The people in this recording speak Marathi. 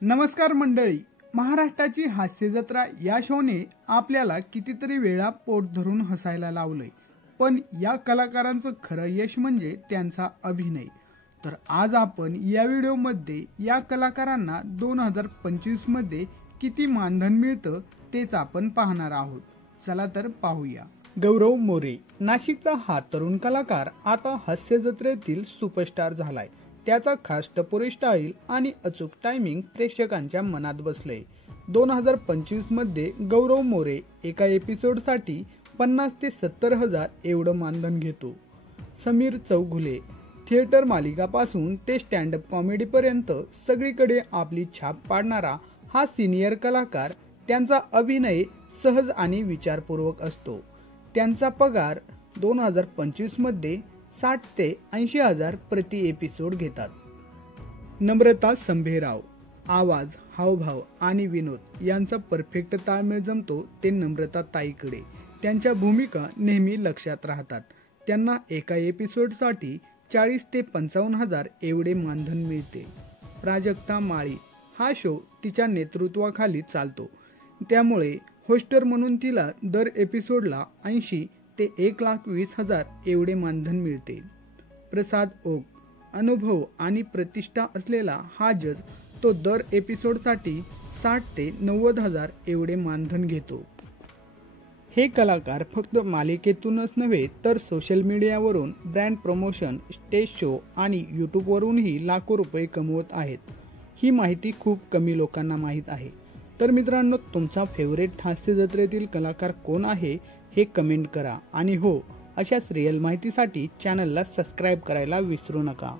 नमस्कार मंडळी, महाराष्ट्राची हास्य जत्रा या शोने आपल्याला कितीतरी वेळा पोट धरून हसायला लावलंय, पण या कलाकारांचं खरं यश म्हणजे त्यांचा अभिनय। तर आज आपण या व्हिडिओमध्ये या कलाकारांना 2025 मध्ये किती मानधन मिळतं तेच आपण पाहणार आहोत। चला तर पाहूया। गौरव मोरे नाशिकचा हा तरुण कलाकार आता हास्य जत्रेतील सुपरस्टार झालाय। त्याचा खास टपोरी स्टाईल आणि अचूक टायमिंग प्रेक्षकांच्या मनात बसले। 2025 मध्ये गौरव मोरे एका एपिसोडसाठी 50 ते 70 हजार एवढं मानधन घेतो। समीर चौगुले थिएटर मालिकापासून ते स्टँड अप कॉमेडी पर्यंत सगळीकडे आपली छाप पाडणारा हा सिनियर कलाकार, त्यांचा अभिनय सहज आणि विचारपूर्वक असतो। त्यांचा पगार 2025 मध्ये 60 ते 80 हजार प्रति एपिसोड घेतात। नम्रता संभेराव आवाज, हावभाव आणि विनोद यांचा परफेक्ट ताळमेळ जमतो ते नम्रता ताईकडे। त्यांच्या भूमिका नेहमी लक्षात राहतात। त्यांना एका एपिसोडसाठी 40 ते 55 हजार एवढे मानधन मिळते। प्राजक्ता माळी हा शो तिच्या नेतृत्वाखाली चालतो, त्यामुळे होस्टर म्हणून तिला दर एपिसोडला 80 ते 1,20,000 एवढे मानधन मिळते। प्रसाद ओक अनुभव आणि प्रतिष्ठा असलेला हा जज, तो दर एपिसोडसाठी 60 ते 90 हजार एवढे मानधन घेतो। हे कलाकार फक्त मालिकेतूनच नव्हे तर सोशल मीडियावरून ब्रँड प्रमोशन, स्टेज शो आणि यूट्यूबवरूनही लाखो रुपये कमवत आहेत। ही माहिती खूप कमी लोकांना माहीत आहे। तर मित्रांनो, तुमचा फेवरेट हास्य जत्रेतील कलाकार कोण आहे हे कमेंट करा, आणि हो, अशाच रिअल माहितीसाठी चॅनलला सबस्क्राईब करायला विसरू नका।